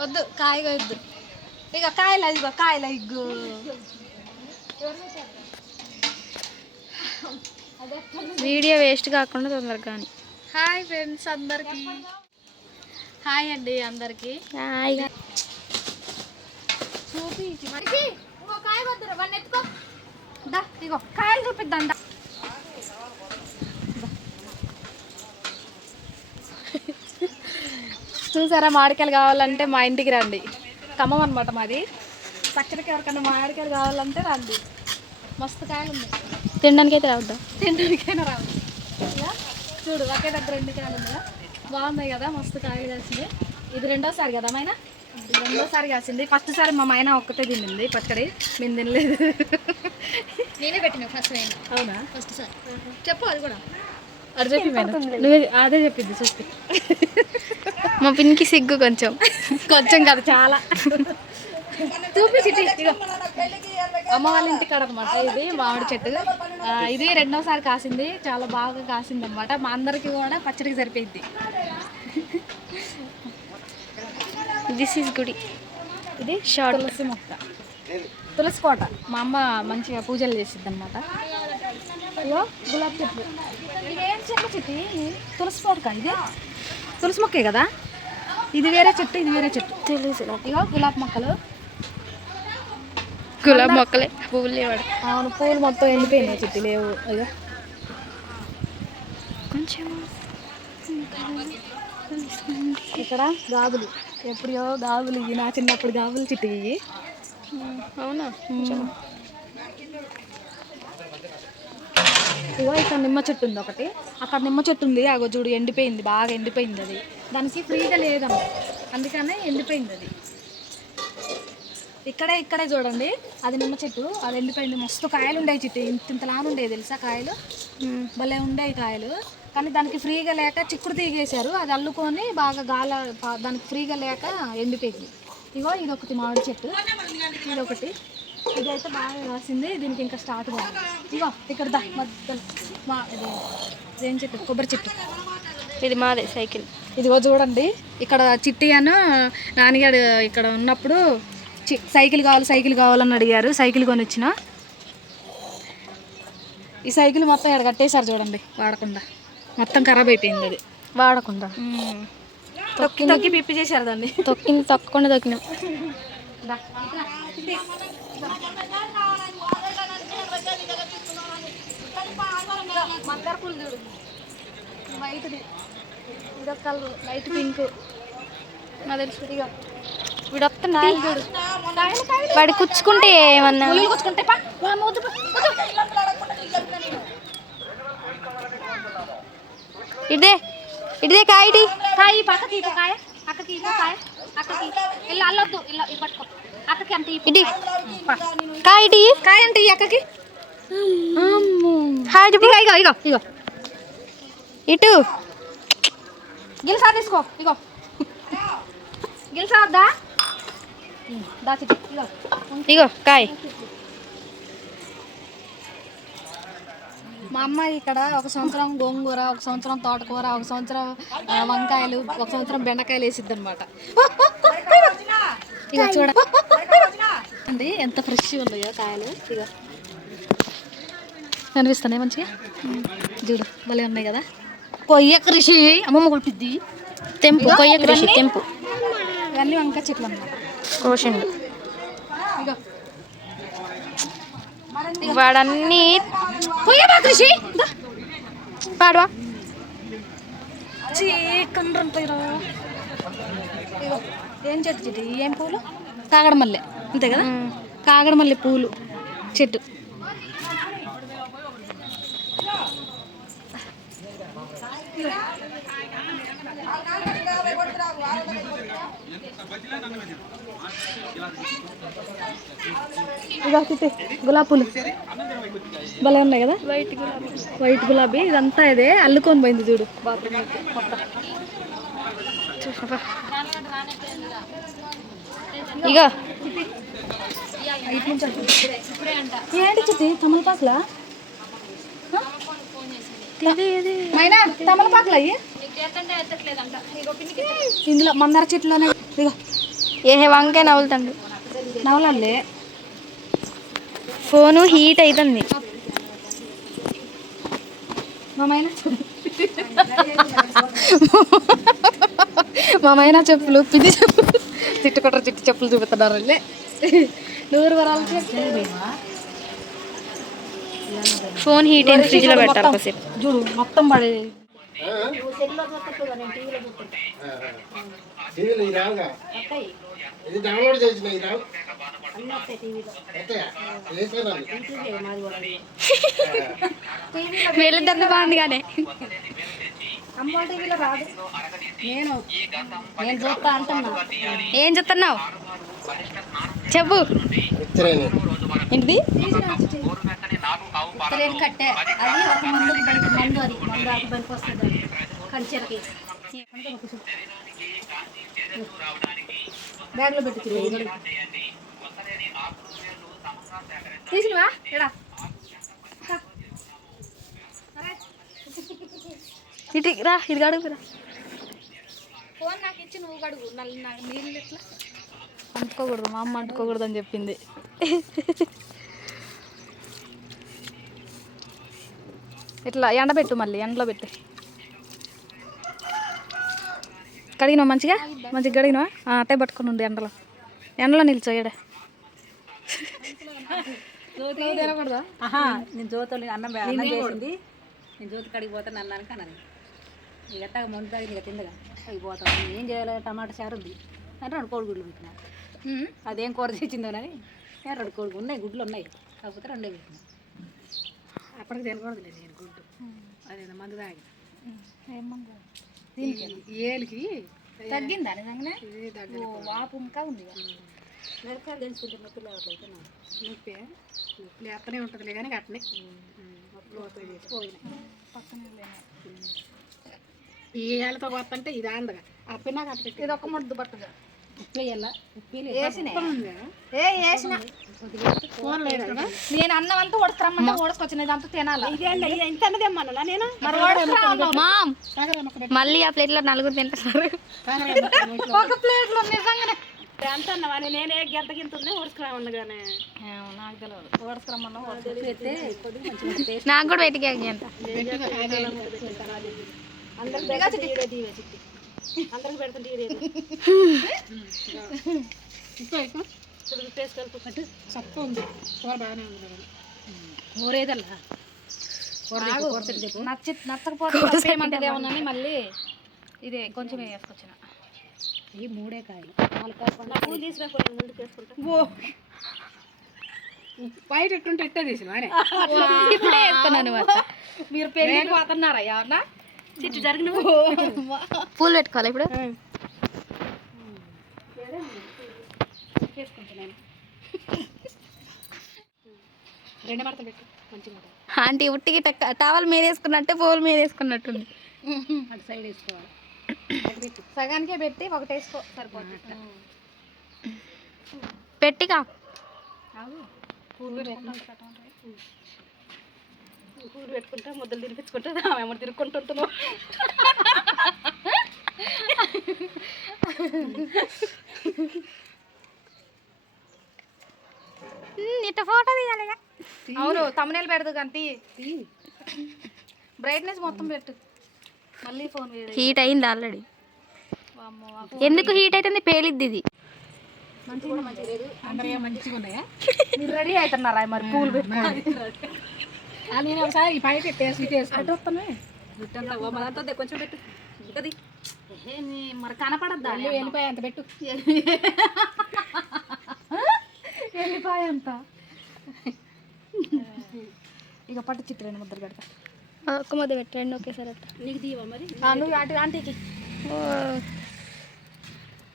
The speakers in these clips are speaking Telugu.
వద్దు కాయగా వద్దు ఇక కాయలు ఇగో కాయలు ఇగ్గు వీడియో వేస్ట్ కాకుండా తొందరగా కానీ. హాయ్ ఫ్రెండ్స్ అందరికి, హాయ్ అండి అందరికి. హాయిగా చూపించి మనిషి ఇంకో కాయ వద్దురా వాడిని ఎత్తుకో దా ఇగో కాయలు చూపిద్దాం దా. చూసారా మామిడికాయలు కావాలంటే మా ఇంటికి రండి. ఖమ్మం అనమాట మాది. చక్కడికి ఎవరికన్నా మామిడికాయలు కావాలంటే రండి, మస్తు కాయలు ఉన్నాయి. తినడానికి అయితే రావద్దా? తినడానికైనా రావు. చూడు ఒకే దగ్గర 2 కాయలు ఉన్నాయా, బాగున్నాయి కదా, మస్తు కాయలు కాసింది. ఇది రెండోసారి కదా మైనా, ఇది రెండోసారి కాసింది. ఫస్ట్ సారి మా మైనా ఒక్కటే తినింది పచ్చడి, మేము తినలేదు. నేనే పెట్టినా ఫస్ట్ టైం. అవునా? ఫస్ట్ సార్ చెప్పు అది కూడా అది చెప్పి నువ్వే అదే చెప్పింది చూస్తే. మా పిన్నికి సిగ్గు కొంచెం కొంచెం కాదు చాలా. చూపించి అమ్మ వాళ్ళ ఇంటి కాడ అనమాట ఇది మామిడి చెట్టు. ఇది రెండోసారి కాసింది, చాలా బాగా కాసింది అనమాట. మా అందరికి కూడా పచ్చడికి సరిపోయింది. దిస్ ఈజ్ గుడి. ఇది తులసి మొక్క, తులసి కోట. మా అమ్మ మంచిగా పూజలు చేసిద్ది అనమాట. ఇగో గులాబీ చెట్లు. ఇదేం చెట్టు చెట్టు? తులసి కోటకా? ఇది తులసి మొక్కే కదా. ఇది వేరే చెట్టు, ఇది వేరే చెట్టు తెలుసు. ఇగో గులాబీ మొక్కలు, గులాబీ మొక్కలే, పువ్వులు లేవాడు. అవును, పువ్వులు మొత్తం ఎండిపోయినాయి, చెట్టు లేవు. అయ్యో కొంచెం ఇక్కడ గాజులు, ఎప్పుడో గాజులు ఇవి, నా చిన్నప్పుడు గాజులు చెట్టు ఇవి. అవునా? ఇగో ఇక్కడ నిమ్మ చెట్టు ఉంది ఒకటి, అక్కడ నిమ్మ చెట్టు ఉంది. అగో చూడు ఎండిపోయింది, బాగా ఎండిపోయింది. అది దానికి ఫ్రీగా లేదమ్మా, అందుకనే ఎండిపోయింది అది. ఇక్కడే చూడండి, అది నిమ్మ చెట్టు, అది ఎండిపోయింది. మస్తు కాయలు ఉండేవి చెట్టు, ఇంతలానే ఉండేవి తెలుసా కాయలు, భలే ఉండేవి కాయలు. కానీ దానికి ఫ్రీగా లేక చిక్కుడు తీగేశారు, అది అల్లుకొని బాగా దానికి ఫ్రీగా లేక ఎండిపోయింది. ఇగో ఇదొకటి మామిడి చెట్టు, ఇదొకటి, ఇదైతే బాగా కాసింది. దీనికి ఇంకా స్టార్ట్ కాదు. ఇగో ఇక్కడ మధ్యలో ఇదేం చెట్టు? కొబ్బరి చెట్టు. ఇది మాదే సైకిల్. ఇదిగో చూడండి, ఇక్కడ చిట్టి అను నాన్నగారు ఇక్కడ ఉన్నప్పుడు సైకిల్ కావాలని అడిగారు, సైకిల్ కొనిచ్చిన. ఈ సైకిల్ మొత్తం ఇక్కడ కట్టేశారు చూడండి, వాడకుండా మొత్తం ఖరాబ్ అయిపోయింది. అది వాడకుండా తొక్కి పిప్పి చేశారు దాన్ని. తొక్కకుండా తొక్కినాం. మందార పూలు చూడు, వైట్ది, ఇదొక కలర్ లైట్ పింక్. నా తెలుసు. ఇక వీడొస్తున్నా చూడు, వాడి కుచ్చుకుంటే ఏమన్నా కూర్చుకుంటే ఇదే కాయటి కాయ పక్కకి కాయ, అక్కకి కాయ, అక్కకి ఇలా అల్లొద్దు, ఇలా పట్టుకో అక్కకి. అంటే ఇది కాయటి కాయ అంటే ఈ అక్కకి. ఇగో ఇగో ఇగో ఇటు గిల్సా తీసుకో. ఇగో గిల్సా వద్దా? దాచి ఇగో కాయ. మా అమ్మ ఇక్కడ ఒక సంవత్సరం గోంగూర, ఒక సంవత్సరం తోటకూర, ఒక సంవత్సరం వంకాయలు, ఒక సంవత్సరం బెండకాయలు వేసిద్ది అనమాట. ఇక చూడండి ఎంత ఫ్రెష్ ఉన్నాయో కాయలు. ఇక కనిపిస్తున్నాయి మంచిగా, చూడు భలే ఉన్నాయి కదా. కొయ్య కృషి అమ్మమ్మ కొట్టిద్ది. తెంపు, కొయ్య కృషి తెంపు. ఇవన్నీ వంకాయ చెట్లు అన్నమాట. కోషండు ఇక వాడన్నీ కొయ్యమా కృషి పాడవా చీకంటాయిరా. ఏం చెట్టు చెట్టు? ఏం పూలు? కాగడమల్లె, అంతే కదా, కాగడమల్లె పూలు చెట్టు. గులాబీ పూలు భలే ఉన్నాయి కదా, వైట్ గులాబీ. ఇదంతా ఇదే అల్లుకొని పోయింది చూడు బాత్రూమ్ మొత్తం. ఇగో ఏంటి చిట్టి తమలపాకులా? మైనా తమలపాకులు అయ్యి ఇందులో మందార చెట్లోనే. ఇగో ఏ వంకాయ నవ్వులుతాండు. నవలల్లే ఫోను హీట్ అవుతుంది. మా మైనా చెప్పులు పిది చెప్పులు తిట్టుకొట్టరు చిట్టి చెప్పులు చూపుతున్నారు. నూరు వరాలు ఫోన్ హీట్ అయింది, ఫ్రిడ్జ్లో పెట్టాలి కాసేపు. చూడు మొత్తం పడే వెళ్ళిద్దంత బాగుంది కానీ అమ్మ టీవీలో రాదు. నేను చూస్తా అంటున్నా. ఏం చెప్తున్నావు చెప్పు. ఏంటిది? కట్టే అది ఒక మందు మందు అది మందు బయటకు వస్తుంది కంచెలకి బ్యాగ్లో పెట్టి తీసినవా ఎడా ఇటు రా, ఇది అడుగురా. ఫోన్ నాకు ఇచ్చి నువ్వు కడుగు. నాకు నీళ్ళు ఎట్లా అంటుకోకూడదు, మా అమ్మ అంటుకోకూడదు అని చెప్పింది. ఇట్లా ఎండబెట్టు, మళ్ళీ ఎండలో పెట్టు. కడిగినావు మంచిగా మంచిగా కడిగినావా? అట్టే పట్టుకొని ఉంది ఎండలో. ఎండలో నిల్చో ఏడ తినకూడదా? నేను జ్యోతులు అన్నం చేసింది. నేను జ్యోతి కడిగి పోతాను అన్నానికి అన్నది. ఇక ఎట్టగా ముందు తాగింది ఇక తిందగా అవి పోతాను. ఏం చేయాలి, టమాటా చారు ఉంది అని 2 కోడిగుడ్లు పెట్టినా. అదేం కూర తెచ్చిందోనని 2 కోడిగుడ్లు ఉన్నాయి, గుడ్లు ఉన్నాయి, కాకపోతే 2 పెట్టినా. అప్పటికి తినకూడదు లేదు నేను గుడ్డు. అదేనా మందు తాగి ఏలికి తగ్గిందా నిజంగానే? వాపు ఇంకా ఉంది. మిరపకాయలు తెంచుకుంటే నొప్పి లేవట్లయితే నొప్పి లేస్తూనే ఉంటుందిలే కానీ అట్నే పోయినాయి. ఈ ఏళ్ళతో కొత్తంటే ఇది అందగా అప్పినా కట్ట ఇది ఒక ముద్దు పట్టుగా ఉప్పు వేయాలా? ఉప్పు నేను అన్నం అంతా ఉడకరమ్మంటే ఉడకొచ్చిన ఇదంతా తినాలి. ఇంత అన్నదేమన్నా నేను మామ్ మళ్ళీ ఆ ప్లేట్లో 4 తింటున్నారు. ఒక ప్లేట్లో నిజంగానే ఎంత అన్నావా? నేనే గంట గింత ఉంది ఉడకరామన్నగానే. నాకు తెలియదు ఉడకరమ్మన్నా నాకు కూడా వెతికి అంత అందరికి పెడుతుంటే వేసుకెళ్ళి సప్ప ఉంది. కూర బాగానే ఉంది. కూర ఏదల్లా నచ్చకపోతే ఏమన్నా మళ్ళీ ఇదే కొంచెం వేసుకొచ్చిన. ఈ 3 కాయలు 4 కాయలు తీసుకురా ముందుకు వేసుకుంటా. బయట ఎట్టుంటే ఎట్టే తీసిన ఇప్పుడే వేసుకున్నాను. మీరు పెళ్ళికి పోతున్నారా ఎవరన్నా? చిట్టు జరిగిన పూలు పెట్టుకోవాలి ఇప్పుడు. వేసుకుంటున్నాను 2 మడతలు పెట్టు మంచిగా. ఆంటీ ఉట్టికి టవల్ మీద వేసుకున్నట్టే పూలు మీద వేసుకున్నట్టుంది. అటు సైడ్ వేసుకోవాలి. సగానికే పెట్టి ఒకటి వేసుకో సరిపోతుంది. పెట్టిగా పూలు పెట్టుకుంటా ముద్దలు తినిపించుకుంటా ఏమన్నా తిరుక్కుంటుంటున్నావు. ఇట్లా ఫోటో తీయాలి. అవును తమ్మునేలు పెడదు కానీ బ్రైట్నెస్ మొత్తం పెట్టు. మళ్ళీ ఫోన్ హీట్ అయింది ఆల్రెడీ. ఎందుకు హీట్ అవుతుంది? పేలిద్ది ఇది. మంచిగా ఉన్నాయా? మీరు రెడీ అవుతున్నారా మరి పూలు పెట్టుకోవాలి? నేను ఒకసారి బయట అటు వస్తానే కొంచెం పెట్టు. అది మరి కనపడద్దా? వెళ్ళిపోయి అంత పెట్టు. వెళ్ళిపోయి అంత ఇక పట్టు చిట్టు 2 ముద్దలు పెడతా. ఒక్క ముద్ద పెట్టండి ఒకేసారి. నీకు దీవా మరి? నువ్వు అటు ఆంటీకి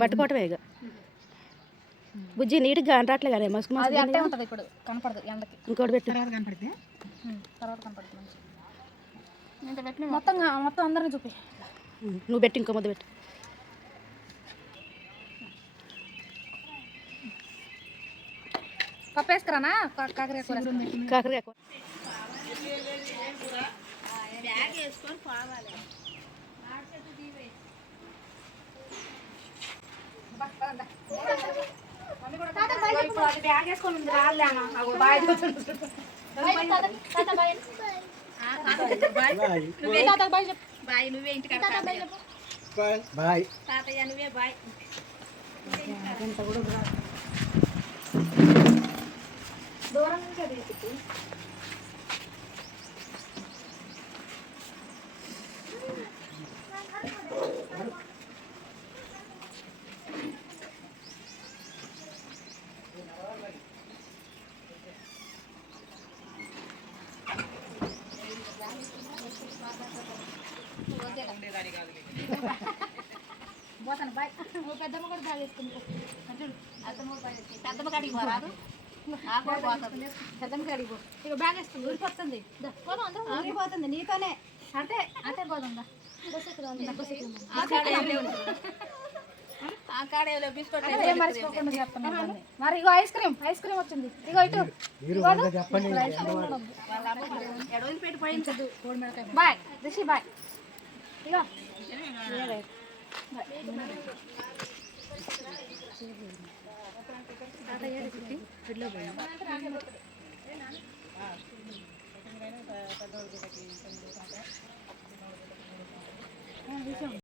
పట్టుకోవటమే ఇక బుజ్జి నీట్గా అంటట్లే కానీ మసుకు అది అంటే ఉంటుంది. ఇప్పుడు కనపడదు ఎండకి. ఇంకోటి పెట్టు. కనపడితే తర్వాత కనపడుతుంది మంచిగా. మొత్తం అందరినీ చూపి. నువ్వు పెట్టి ఇంకో ముద్ద పెట్టు. పప్పు వేసుకురానా? కాకరకాయ కూర. కాకరకాయ కూర అది బ్యాగ్ వేసుకొని ఉంది రాలేమా అగో బాయ్ బాయ్ నువ్వే ఇంటికి బాయ్ తాతయ్య నువ్వే బాయ్ దూరం నుంచి అది పోతాను బాయ్ పెద్దమ్మ కూడా బ్యాగ్ వేసుకుంటా పెద్దమ్మ కాడికి పోరాదు పెద్దమ్మ కాడికి పో ఇక బ్యాగ్ వేసుకుంది ఊరిపోతుంది పోదాం అందరూ ఊరిపోతుంది నీతోనే అంటే అంటే పోదాం మర్చిపోకుండా చెప్తాను మరి ఇగో ఐస్ క్రీమ్ వచ్చింది ఇగో ఇటు పెట్టి పోయించదు బాయ్ రిషి బాయ్ ఇగో